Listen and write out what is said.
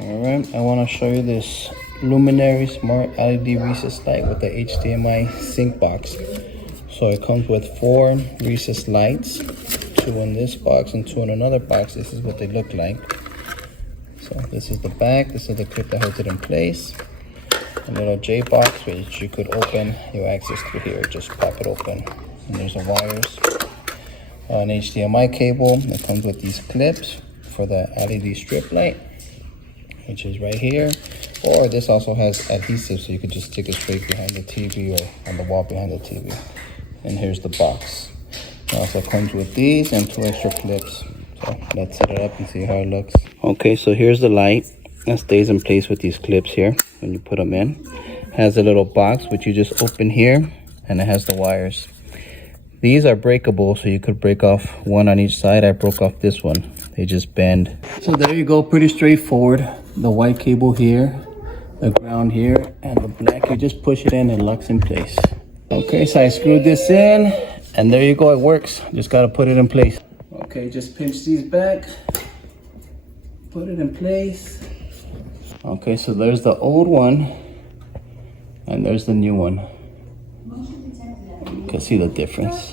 Alright, I want to show you this Luminary Smart LED recessed light with the HDMI sync box. So it comes with 4 recessed lights, 2 in this box and 2 in another box. This is what they look like. So this is the back, this is the clip that holds it in place. A little J box which you could open your access through here, just pop it open. And there's the wires. An HDMI cable. It comes with these clips for the LED strip light, which is right here. Or this also has adhesive, so you could just stick it straight behind the TV or on the wall behind the TV. And here's the box. It also comes with these and 2 extra clips. So let's set it up and see how it looks. Okay, so here's the light. That stays in place with these clips here when you put them in. It has a little box which you just open here, and it has the wires. These are breakable, so you could break off one on each side. I broke off this one. They just bend. So there you go, pretty straightforward. The white cable here, the ground here, and the black, you just push it in and it locks in place. Okay, so I screwed this in, and there you go, it works. Just gotta put it in place. Okay, just pinch these back, put it in place. Okay, so there's the old one, and there's the new one. You can see the difference.